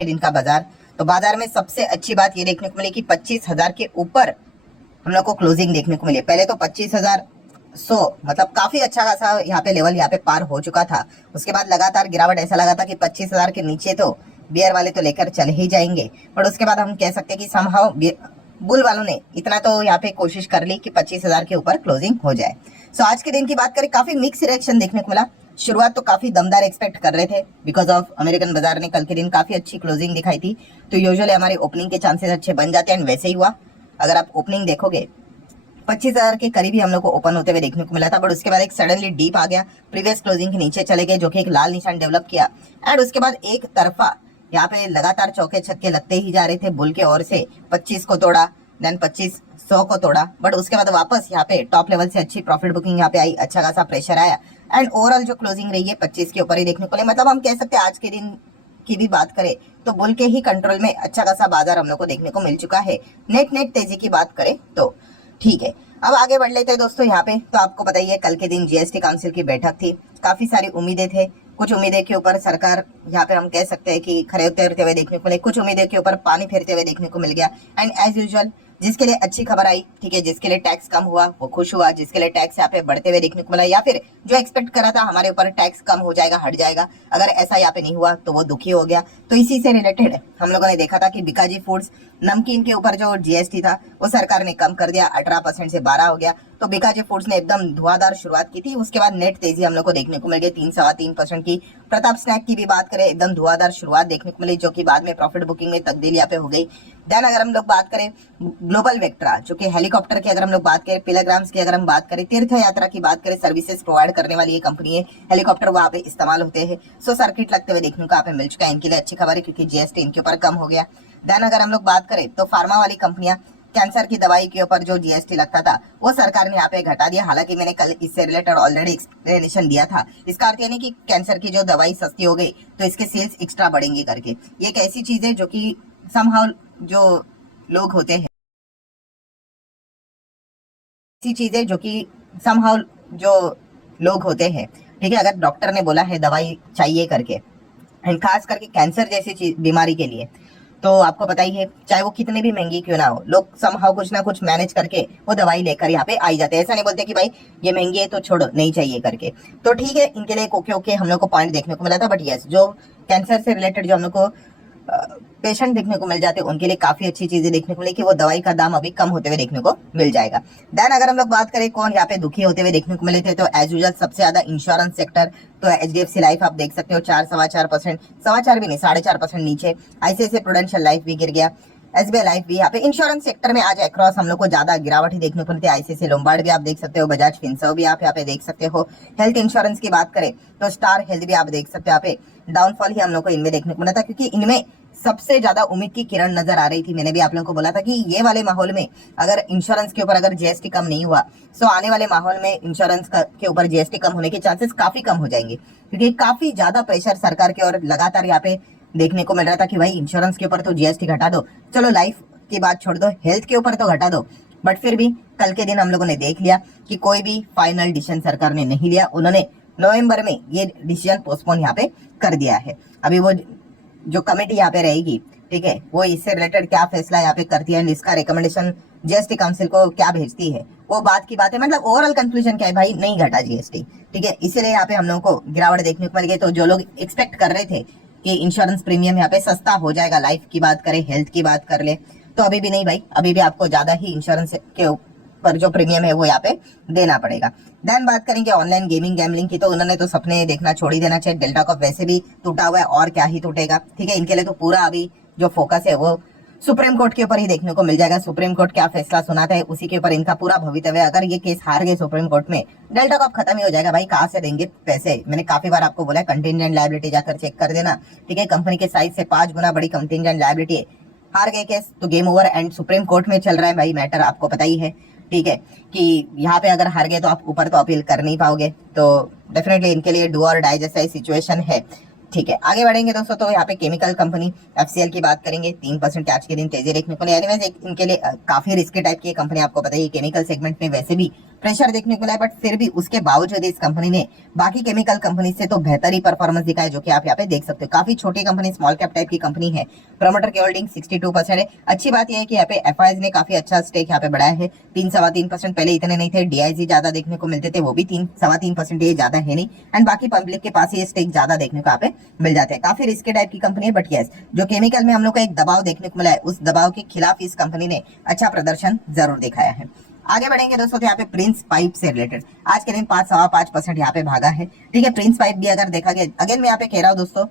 दिन का बाजार, तो बाजार में सबसे अच्छी बात ये देखने को मिली कि 25,000 के ऊपर हम लोग को क्लोजिंग देखने को मिली। पहले तो 25,100 मतलब काफी अच्छा खासा यहाँ पे लेवल यहाँ पे पार हो चुका था। उसके बाद लगातार गिरावट, ऐसा लगा था कि 25,000 के नीचे तो बियर वाले तो लेकर चले ही जाएंगे, पर उसके बाद हम कह सकते हैं कि समहाउ बुल वालों ने इतना तो यहाँ पे कोशिश कर ली कि 25,000 के ऊपर क्लोजिंग हो जाए। सो आज के दिन की बात करें, काफी मिक्स रिएक्शन देखने को मिला। शुरुआत तो काफी दमदार एक्सपेक्ट कर रहे थे बिकॉज ऑफ अमेरिकन बाजार ने कल के दिन काफी अच्छी क्लोजिंग दिखाई थी, तो यूजुअली हमारे ओपनिंग के चांसेस अच्छे बन जाते हैं, वैसे ही हुआ। अगर आप ओपनिंग देखोगे 25,000 के करीब ही हम लोग को ओपन होते हुए देखने को मिला था, बट उसके बाद एक सडनली डीप आ गया, प्रीवियस क्लोजिंग के नीचे चले गए, जो कि एक लाल निशान डेवलप किया। एंड उसके बाद एक तरफा यहाँ पे लगातार चौके छक्के लगते ही जा रहे थे बुल के ओर से। 25 को तोड़ा, देन 25,100 को तोड़ा, बट उसके बाद वापस यहाँ पे टॉप लेवल से अच्छी प्रॉफिट बुकिंग यहाँ पे आई, अच्छा खासा प्रेशर आया। एंड ओवरऑल जो क्लोजिंग रही है 25 के ऊपर ही देखने को मिले। मतलब हम कह सकते हैं आज के दिन की भी बात करें तो बुल के ही कंट्रोल में अच्छा खासा बाजार हम लोग को देखने को मिल चुका है। नेट तेजी की बात करें तो ठीक है। अब आगे बढ़ लेते हैं दोस्तों। यहाँ पे तो आपको पता ही है कल के दिन जीएसटी काउंसिल की बैठक थी, काफी सारी उम्मीदें थे। कुछ उम्मीदें के ऊपर सरकार यहाँ पे हम कह सकते हैं कि खरे उतरते हुए देखने को मिले, कुछ उम्मीदें के ऊपर पानी फेरते हुए देखने को मिल गया। एंड एज यूजुअल जिसके लिए अच्छी खबर आई, ठीक है, जिसके लिए टैक्स कम हुआ वो खुश हुआ, जिसके लिए टैक्स यहाँ पे बढ़ते हुए देखने को मिला या फिर जो एक्सपेक्ट करा था हमारे ऊपर टैक्स कम हो जाएगा, हट जाएगा, अगर ऐसा यहाँ पे नहीं हुआ तो वो दुखी हो गया। तो इसी से रिलेटेड हम लोगों ने देखा था कि बीकाजी फूड्स नमकीन के ऊपर जो जीएसटी था वो सरकार ने कम कर दिया, 18% से 12 हो गया। तो बीकाजी फूड्स ने एकदम धुआंधार शुरुआत की थी। उसके बाद नेट तेजी हम लोग को देखने को मिल गई 3-3.25% की। प्रताप स्नैक की भी बात करें, एकदम धुआंधार शुरुआत देखने को मिली, जो कि बाद में प्रॉफिट बुकिंग में तब्दीली यहाँ पे हो गई। देन अगर हम लोग बात करें ग्लोबल वेक्ट्रा, जो कि हेलीकॉप्टर की अगर हम लोग बात करें, पिलग्राम्स की अगर हम बात करें, तीर्थ यात्रा की बात करें, सर्विसेज प्रोवाइड करने वाली ये कंपनी है, हेलीकॉप्टर वहां पे इस्तेमाल होते हैं। सो सर्किट लगते हुए देखने को यहाँ पे मिल चुका है। इनके लिए अच्छी खबर है क्योंकि जीएसटी इनके ऊपर कम हो गया। देन अगर हम लोग बात करें तो फार्मा वाली कंपनियां, कैंसर की दवाई के ऊपर जो जीएसटी लगता था वो सरकार ने यहाँ पे घटा दिया। हालांकि मैंने कल इससे रिलेटेड ऑलरेडी एक्सप्लेनेशन दिया था। इसका अर्थ यानी कि कैंसर की जो दवाई सस्ती हो गई तो इसके सेल्स एक्स्ट्रा बढ़ेंगे करके। ये एक ऐसी चीज है जो कि समहाउ जो लोग होते हैं, ऐसी चीजें जो कि समहाउ जो लोग होते हैं, ठीक है, अगर डॉक्टर ने बोला है दवाई चाहिए करके, एंड खास करके कैंसर जैसी बीमारी के लिए, तो आपको पता ही है चाहे वो कितनी भी महंगी क्यों ना हो, लोग समहाउ कुछ ना कुछ मैनेज करके वो दवाई लेकर यहाँ पे आई जाते हैं। ऐसा नहीं बोलते कि भाई ये महंगी है तो छोड़ो, नहीं चाहिए करके। तो ठीक है, इनके लिए ओके ओके हम लोग को पॉइंट देखने को मिला था। बट यस, जो कैंसर से रिलेटेड जो हम लोग को पेशेंट देखने को मिल जाते हैं उनके लिए काफी अच्छी चीजें देखने को मिली कि वो दवाई का दाम अभी कम होते हुए देखने को मिल जाएगा। देन अगर हम लोग बात करें कौन यहाँ पे दुखी होते हुए देखने को मिले थे, तो एज यूजुअल सबसे ज्यादा इंश्योरेंस सेक्टर, तो एचडीएफसी लाइफ आप देख सकते हो 4-4.25%, 4.25 भी नहीं 4.5% नीचे। आईसीआईसीआई प्रूडेंशियल लाइफ भी गिर गया, एसबीआई लाइफ भी। यहाँ पे इंश्योरेंस सेक्टर में आज अक्रॉस हम लोग को ज्यादा गिरावट ही देखने को मिलती है। आईसीआईसीआई लोम्बार्ड भी आप देख सकते हो, बजाज फिनसर्व भी आप यहाँ पे देख सकते हो। हेल्थ इंश्योरेंस की बात करें तो स्टार हेल्थ भी आप देख सकते हो, यहाँ पे डाउनफॉल ही हम लोग को इनमें देखने को मिला था, क्योंकि इनमें सबसे ज्यादा उम्मीद की किरण नजर आ रही थी। मैंने भी आप लोगों को बोला था कि ये वाले माहौल में अगर इंश्योरेंस के ऊपर अगर जीएसटी कम नहीं हुआ तो आने वाले माहौल में इंश्योरेंस के ऊपर जीएसटी कम होने के चांसेस काफी कम हो जाएंगे, क्योंकि काफी ज्यादा प्रेशर सरकार के और लगातार यहाँ पे देखने को मिल रहा था कि भाई इंश्योरेंस के ऊपर तो जीएसटी घटा दो, चलो लाइफ की बात छोड़ दो, हेल्थ के ऊपर तो घटा दो। बट फिर भी कल के दिन हम लोगों ने देख लिया कि कोई भी फाइनल डिसीजन सरकार ने नहीं लिया। उन्होंने नवंबर में ये डिसीजन पोस्टपोन यहाँ पे कर दिया है। अभी वो जो कमेटी यहाँ पे रहेगी, ठीक है, वो इससे रिलेटेड क्या फैसला यहाँ पे करती है, इसका रिकमेंडेशन जीएसटी काउंसिल को क्या भेजती है, वो बात की बात है। मतलब ओवरऑल कंक्लूजन क्या है भाई, नहीं घटा जीएसटी, ठीक है। इसीलिए यहाँ पे हम लोगों को गिरावट देखने को मिल गई। तो जो लोग एक्सपेक्ट कर रहे थे कि इंश्योरेंस प्रीमियम यहाँ पे सस्ता हो जाएगा, लाइफ की बात करें, हेल्थ की बात कर ले, तो अभी भी नहीं भाई, अभी भी आपको ज्यादा ही इंश्योरेंस के पर जो प्रीमियम है वो यहाँ पे देना पड़ेगा। देन बात करेंगे ऑनलाइन गेमिंग गैमलिंग की, तो उन्होंने तो सपने देखना छोड़ ही देना चाहिए। डेल्टा कप वैसे भी टूटा हुआ है और क्या ही टूटेगा, ठीक है। इनके लिए तो पूरा अभी जो फोकस है वो सुप्रीम कोर्ट के ऊपर ही देखने को मिल जाएगा। सुप्रीम कोर्ट क्या फैसला सुनाता है उसी के ऊपर इनका पूरा भवितव्य है। अगर ये केस हार गए सुप्रीम कोर्ट में, डेल्टा कप खत्म ही हो जाएगा भाई। कहाँ से देंगे पैसे? मैंने काफी बार आपको बोला है कंटिजेंट लायबिलिटी जाकर चेक कर देना, ठीक है। कंपनी के साइज से 5 गुना बड़ी कंटिजेंट लायबिलिटी है। हार गए केस तो game over, and supreme court में चल रहा है भाई मैटर, आपको पता ही है, ठीक है, कि यहाँ पे अगर हार गए तो आप ऊपर तो अपील कर नहीं पाओगे। तो डेफिनेटली इनके लिए डू और डाई जैसा सिचुएशन है, ठीक है। आगे बढ़ेंगे दोस्तों, तो यहाँ पे केमिकल कंपनी एफसीएल की बात करेंगे, 3% आज के दिन तेजी देखने को मिली। एनीवेज इनके लिए काफी रिस्की टाइप की कंपनी, आपको पता ही केमिकल सेगमेंट में वैसे भी प्रेशर देखने को मिला है, बट फिर भी उसके बावजूद इस कंपनी ने बाकी केमिकल कंपनी से तो बेहतर ही परफॉर्मेंस दिखा है, जो कि आप यहाँ पे देख सकते हो। काफी छोटी कंपनी, स्मॉल कैप टाइप की कंपनी है। प्रमोटर की होल्डिंग 62% है। अच्छी बात यह है कि यहाँ पे एफआईज ने काफी अच्छा स्टेक यहाँ पे बढ़ाया है, 3-3.25%। पहले इतने नहीं थे, डीआईजी ज्यादा देखने को मिलते थे, वो भी 3-3.25%, ये ज्यादा है नहीं। एंड बाकी पब्लिक के पास ये स्टेक ज्यादा देखने को यहाँ पे मिल जाते हैं। काफी रिस्की टाइप की कंपनी है, बट यस, जो केमिकल में हम लोग को एक दबाव देखने को मिला है, उस दबाव के खिलाफ इस कंपनी ने अच्छा प्रदर्शन जरूर दिखाया है। आगे बढ़ेंगे दोस्तों, तो यहाँ पे प्रिंस पाइप से रिलेटेड आज के दिन 5-5.25% यहाँ पे भागा है। ठीक है, प्रिंस पाइप भी अगर देखा गया, अगेन मैं यहाँ पे कह रहा हूँ दोस्तों,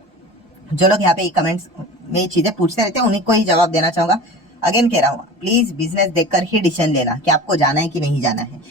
जो लोग यहाँ पे कमेंट्स में चीजें पूछते रहते हैं उन्हीं को ही जवाब देना चाहूंगा। अगेन कह रहा हूँ, प्लीज बिजनेस देखकर ही डिसीजन लेना कि आपको जाना है कि नहीं जाना है।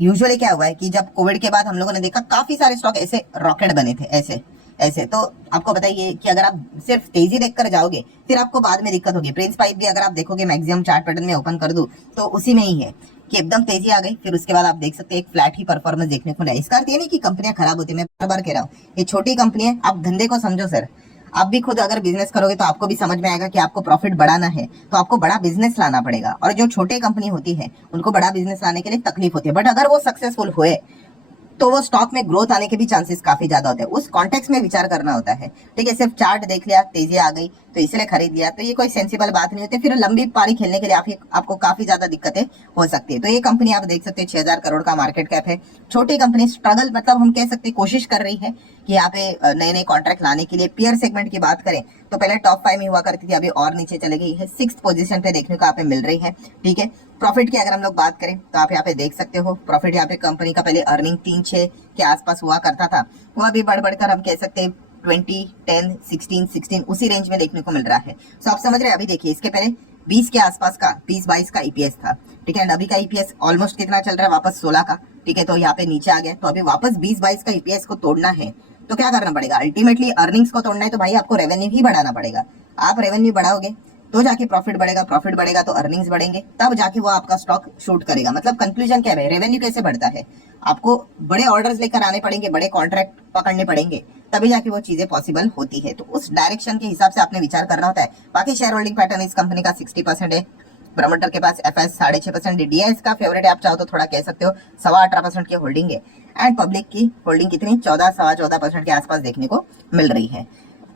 यूजुअली क्या हुआ है कि जब कोविड के बाद हम लोगों ने देखा काफी सारे स्टॉक ऐसे रॉकेट बने थे, ऐसे ऐसे। तो आपको बताइए कि अगर आप सिर्फ तेजी देखकर जाओगे फिर आपको बाद में दिक्कत होगी। प्रिंस पाइप भी अगर आप देखोगे, मैक्सिमम चार्ट पैटर्न में ओपन कर दूं तो उसी में ही है कि एकदम तेजी आ गई, फिर उसके बाद आप देख सकते हैं एक फ्लैट ही परफॉर्मेंस देखने को मिला। इसका अर्थ ये नहीं कि कंपनियां खराब होती है, मैं बार बार कह रहा हूँ ये छोटी कंपनी है, आप धंधे को समझो सर। आप भी खुद अगर बिजनेस करोगे तो आपको भी समझ में आएगा कि आपको प्रॉफिट बढ़ाना है तो आपको बड़ा बिजनेस लाना पड़ेगा। और जो छोटे कंपनी होती है उनको बड़ा बिजनेस लाने के लिए तकलीफ होती है, बट अगर वो सक्सेसफुल हुए तो वो स्टॉक में ग्रोथ आने के भी चांसेस काफी ज्यादा होते हैं। उस कॉन्टेक्स्ट में विचार करना होता है। ठीक है, सिर्फ चार्ट देख लिया, तेजी आ गई तो इसलिए खरीद लिया, तो ये कोई सेंसिबल बात नहीं होती। फिर लंबी पारी खेलने के लिए आपको काफी ज्यादा दिक्कतें हो सकती है। तो ये कंपनी आप देख सकते हैं 6,000 करोड़ का मार्केट कैप है। छोटी कंपनी स्ट्रगल, मतलब हम कह सकते हैं कोशिश कर रही है कि यहाँ पे नए नए कॉन्ट्रैक्ट लाने के लिए। पियर सेगमेंट की बात करें तो पहले टॉप 5 में हुआ करती थी, अभी और नीचे चले गई है, 6th पोजीशन पे देखने को यहाँ पे मिल रही है। ठीक है, प्रॉफिट की अगर हम लोग बात करें तो आप यहाँ पे देख सकते हो प्रॉफिट, यहाँ पे कंपनी का पहले अर्निंग 3-6 के आसपास हुआ करता था, वो अभी बढ़ बढ़कर हम कह सकते हैं 20, 10, 16 उसी रेंज में देखने को मिल रहा है। सो आप समझ रहे हैं। अभी देखिए इसके पहले 20 के आसपास का, 20-22 का ईपीएस था। ठीक है, एंड अभी का ईपीएस ऑलमोस्ट कितना चल रहा है, वापस 16 का। ठीक है, तो यहाँ पे नीचे आ गया, तो अभी वापस 20-22 का ईपीएस को तोड़ना है तो क्या करना पड़ेगा, अल्टीमेटली अर्निंग्स को तोड़ना है तो भाई आपको रेवेन्यू ही बढ़ाना पड़ेगा। आप रेवेन्यू बढ़ाओगे तो जाके प्रॉफिट बढ़ेगा, प्रॉफिट बढ़ेगा तो अर्निंग्स बढ़ेंगे, तब जाके वो आपका स्टॉक शूट करेगा। मतलब कंक्लूजन क्या है, रेवेन्यू कैसे बढ़ता है, आपको बड़े ऑर्डर्स लेकर आने पड़ेंगे, बड़े कॉन्ट्रैक्ट पकड़ने पड़ेंगे, तभी जाके वो चीजें पॉसिबल होती है। तो उस डायरेक्शन के हिसाब से आपने विचार करना होता है। बाकी शेयर होल्डिंग पैटर्न इस कंपनी का 60% है। प्रमोटर के पास एफएस 6.5%, डीआईएस का फेवरेट है, आप चाहो तो थोड़ा कह सकते हो, 18.25% की होल्डिंग है। एंड पब्लिक की होल्डिंग कितनी, 14-14.25% के आसपास देखने को मिल रही है।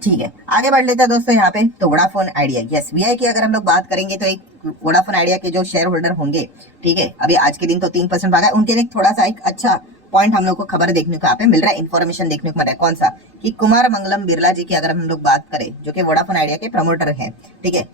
ठीक है, आगे बढ़ लेते हैं दोस्तों यहाँ पे। तो वोडाफोन आइडिया, यस वीआई की अगर हम लोग बात करेंगे तो एक वोडाफोन आइडिया के जो शेयर होल्डर होंगे, ठीक है, अभी आज के दिन तो 3% भागा है, उनके लिए थोड़ा सा एक अच्छा पॉइंट हम लोग को खबर देखने को यहाँ पे मिल रहा है, इन्फॉर्मेशन देखने को मिल रहा है। कौन सा, कि कुमार मंगलम बिरला जी की अगर हम लोग बात करें, जो कि वोडाफोन आइडिया के प्रमोटर है। ठीक है,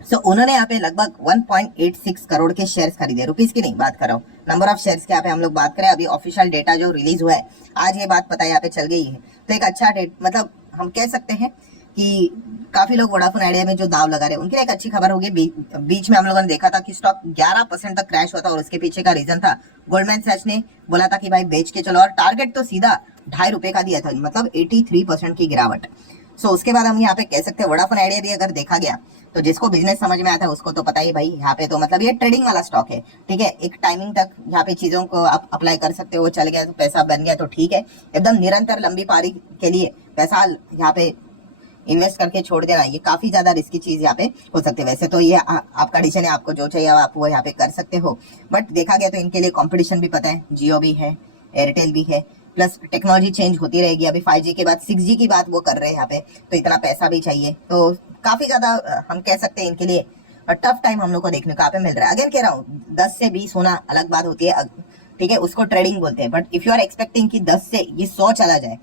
सो उन्होंने यहाँ पे लगभग 1.86 करोड़ के शेयर्स खरीदे, रुपीस की नहीं बात कर रहा हूँ, नंबर ऑफ शेयर्स के यहाँ पे हम लोग बात करें। अभी ऑफिशियल डेटा जो रिलीज हुआ है आज, ये बात पता यहाँ पे चल गई है, तो एक अच्छा डेट, मतलब हम कह सकते हैं कि काफी लोग वोडाफोन आइडिया में जो दाव लगा रहे हैं उनके लिए एक अच्छी खबर होगी। बीच में हम लोगों ने देखा था कि स्टॉक 11% तक क्रैश होता और उसके पीछे का रीजन था, गोल्डमैन सैच ने बोला था कि भाई बेच के चलो, और टारगेट तो सीधा ₹2.5 का दिया था, मतलब 83% की गिरावट। सो उसके बाद हम यहाँ पे कह सकते हैं वोडाफोन आइडिया भी अगर देखा गया तो जिसको बिजनेस समझ में आता है उसको तो पता ही भाई, यहाँ पे तो मतलब ये ट्रेडिंग वाला स्टॉक है। ठीक है, एक टाइमिंग तक यहाँ पे चीजों को आप अप्लाई कर सकते हो, वो चल गया तो पैसा बन गया तो ठीक है। एकदम निरंतर लंबी पारी के लिए पैसा यहाँ पे इन्वेस्ट करके छोड़ देना, ये काफी ज्यादा रिस्की चीज यहाँ पे हो सकती है। वैसे तो ये आपका डिसीजन है, आपको जो चाहिए आप वो यहाँ पे कर सकते हो, बट देखा गया तो इनके लिए कंपटीशन भी पता है, जियो भी है, एयरटेल भी है, प्लस टेक्नोलॉजी चेंज होती रहेगी। अभी 5G के बाद 6G की बात वो कर रहे हैं यहाँ पे, तो इतना पैसा भी चाहिए, तो काफी ज्यादा हम कह सकते हैं इनके लिए टफ टाइम हम लोग को देखने को यहाँ पे मिल रहा है। अगेन कह रहा हूँ 10 से 20 होना अलग बात होती है, ठीक है, उसको ट्रेडिंग बोलते हैं, but if you are expecting कि 10 से ये 100 चला जाए,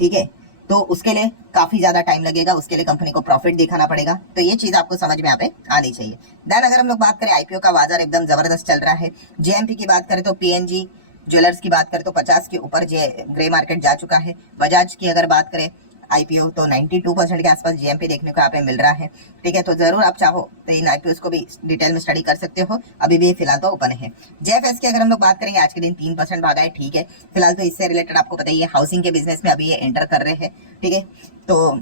ठीक है, तो उसके लिए काफी ज्यादा टाइम लगेगा, उसके लिए कंपनी को प्रॉफिट दिखाना पड़ेगा, तो ये चीज आपको समझ में यहाँ पे आनी चाहिए। देन अगर हम लोग बात करें आईपीओ का बाजार एकदम जबरदस्त चल रहा है। जेएमपी की बात करें तो पीएनजी ज्वेलर्स की बात करें तो 50 के ऊपर ग्रे मार्केट जा चुका है। बजाज की अगर बात करें आईपीओ तो 92% के आसपास जीएमपी देखने को यहाँ पे मिल रहा है। ठीक है, तो जरूर आप चाहो तो इन आईपीओ को भी डिटेल में स्टडी कर सकते हो, अभी भी फिलहाल तो ओपन है। जेएफएस की अगर हम लोग बात करेंगे आज के दिन 3% भागा है। ठीक है, फिलहाल तो इससे रिलेटेड आपको पता ही है, हाउसिंग के बिजनेस में अभी ये एंटर कर रहे हैं। ठीक है, तो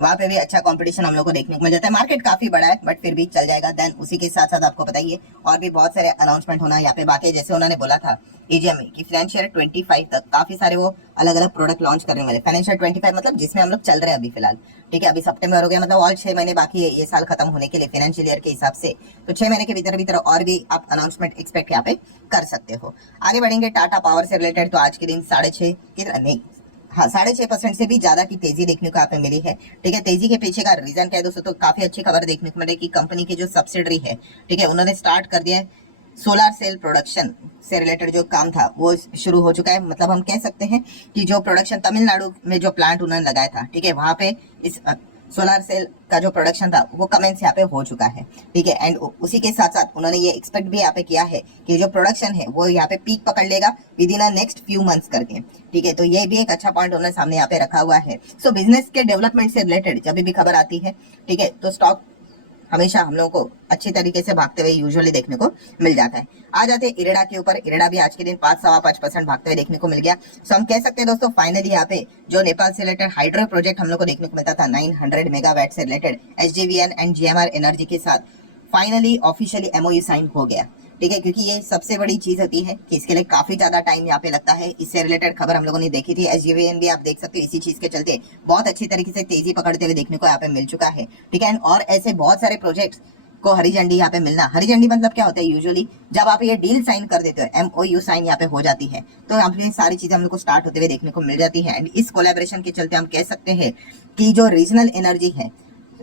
वहां पे भी अच्छा कंपटीशन हम लोग को देखने को मिल जाता है। मार्केट काफी बड़ा है बट फिर भी चल जाएगा। देन उसी के साथ साथ आपको बताइए और भी बहुत सारे अनाउंसमेंट होना यहाँ पे बाकी है। जैसे उन्होंने बोला था एजीएम में कि फाइनेंशियल 25 तक काफी सारे वो अलग अलग प्रोडक्ट लॉन्च करने वाले। फाइनेंशियल 25 मतलब जिसमें हम लोग चल रहे हैं अभी फिलहाल, ठीक है। अभी सितंबर हो गया, मतलब और 6 महीने बाकी है ये साल खत्म होने के लिए फाइनेंशियल ईयर के हिसाब से। तो 6 महीने के भीतर भीतर और भी आप अनाउंसमेंट एक्सपेक्ट यहाँ पे कर सकते हो। आगे बढ़ेंगे टाटा पावर से रिलेटेड, तो आज के दिन 6.5 कितना नहीं, हाँ 6.5% से भी ज्यादा की तेजी देखने को यहाँ पे मिली है, ठीक है। तेजी के पीछे का रीजन क्या है दोस्तों, तो काफी अच्छी खबर देखने को मिली कि कंपनी की जो सब्सिडरी है, ठीक है, उन्होंने स्टार्ट कर दिया है सोलर सेल प्रोडक्शन से रिलेटेड जो काम था वो शुरू हो चुका है। मतलब हम कह सकते हैं कि जो प्रोडक्शन तमिलनाडु में जो प्लांट उन्होंने लगाया था, ठीक है, वहां पे इस सोलर सेल का जो प्रोडक्शन था वो कमेंस यहाँ पे हो चुका है, ठीक है। एंड उसी के साथ साथ उन्होंने ये एक्सपेक्ट भी यहाँ पे किया है कि जो प्रोडक्शन है वो यहाँ पे पीक पकड़ लेगा with in a next few months करके, ठीक है। तो ये भी एक अच्छा पॉइंट उन्होंने सामने यहाँ पे रखा हुआ है। सो बिजनेस के डेवलपमेंट से रिलेटेड जब भी खबर आती है, ठीक है, तो स्टॉक हमेशा हम लोगों को अच्छी तरीके से भागते हुए यूजुअली देखने को मिल जाता है। आ जाते हैं इरेडा के ऊपर। इरेडा भी आज के दिन 5-5.5% भागते हुए देखने को मिल गया। सो हम कह सकते हैं दोस्तों फाइनली यहाँ पे जो नेपाल से रिलेटेड हाइड्रो प्रोजेक्ट हम लोग को देखने को मिलता था 900 मेगावाट से related SJVN and GMR energy के साथ फाइनली ऑफिशियली एमओयू साइन हो गया, ठीक है। क्योंकि ये सबसे बड़ी चीज होती है कि इसके लिए काफी ज्यादा टाइम यहाँ पे लगता है। इससे रिलेटेड खबर हम लोगों ने देखी थी, एसजेवीएन भी आप देख सकते हो इसी चीज के चलते बहुत अच्छी तरीके से तेजी पकड़ते हुए देखने को यहाँ पे मिल चुका है, ठीक है। और ऐसे बहुत सारे प्रोजेक्ट्स को हरी झंडी यहाँ पे मिलना, हरी झंडी मतलब क्या होता है यूजुअली जब आप ये डील साइन कर देते हो, एमओयू साइन यहाँ पे हो जाती है, तो यहाँ पे सारी चीजें हम लोग को स्टार्ट होते हुए देखने को मिल जाती है। एंड इस कोलैबोरेशन के चलते हम कह सकते हैं कि जो रीजनल एनर्जी है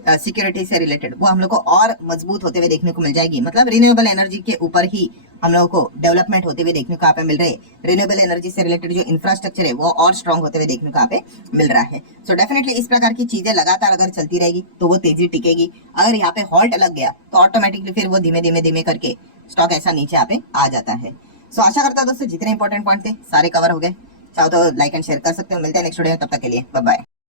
सिक्योरिटी से रिलेटेड वो हम लोग को और मजबूत होते हुए देखने को मिल जाएगी। मतलब रिन्यूएबल एनर्जी के ऊपर ही हम लोगों को डेवलपमेंट होते हुए देखने को यहाँ पे मिल रहे हैं। रिन्यूएबल एनर्जी से रिलेटेड जो इंफ्रास्ट्रक्चर है वो और स्ट्रांग होते हुए देखने को यहाँ पे मिल रहा है। सो डेफिनेटली इस प्रकार की चीजें लगातार अगर चलती रहेगी तो वो तेजी टिकेगी। अगर यहाँ पे हॉल्ट लग गया तो ऑटोमेटिकली फिर वो धीमे धीमे धीमे करके स्टॉक ऐसा नीचे यहाँ पे आ जाता है। सो आशा करता हूँ दोस्तों जितने इंपॉर्टेंट पॉइंट थे सारे कवर हो गए। चाहो तो लाइक एंड शेयर कर सकते हो। मिलते हैं नेक्स्ट वीडियो में, तब तक के लिए बाय बाय।